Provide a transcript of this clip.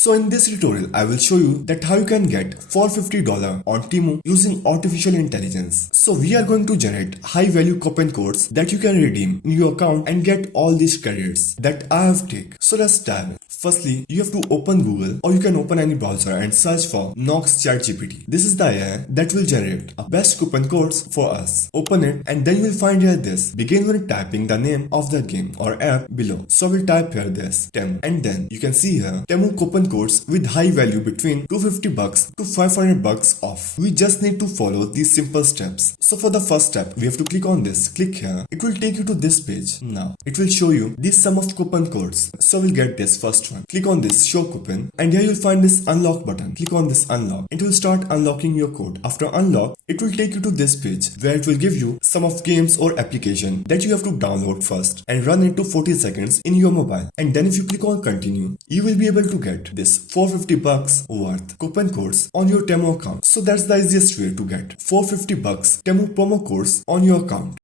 So in this tutorial, I will show you that how you can get $450 on Temu using artificial intelligence. So we are going to generate high value coupon codes that you can redeem in your account and get all these credits that I have taken. So let's dive in. Firstly, you have to open Google or you can open any browser and search for Nox ChatGPT. This is the AI that will generate a best coupon codes for us. Open it and then you will find here this. Begin with typing the name of the game or app below. So we'll type here this Temu, and then you can see here Temu coupon codes with high value between $250 to $500 off. We just need to follow these simple steps. So for the first step, we have to click on this. Click here. It will take you to this page. Now it will show you this sum of coupon codes. So we'll get this first one. Click on this show coupon and here you'll find this unlock button. Click on this unlock. It will start unlocking your code. After unlock, it will take you to this page where it will give you some of games or application that you have to download first and run it to 40 seconds in your mobile. And then if you click on continue, you will be able to get this $450 worth coupon codes on your Temu account. So that's the easiest way to get $450 Temu promo codes on your account.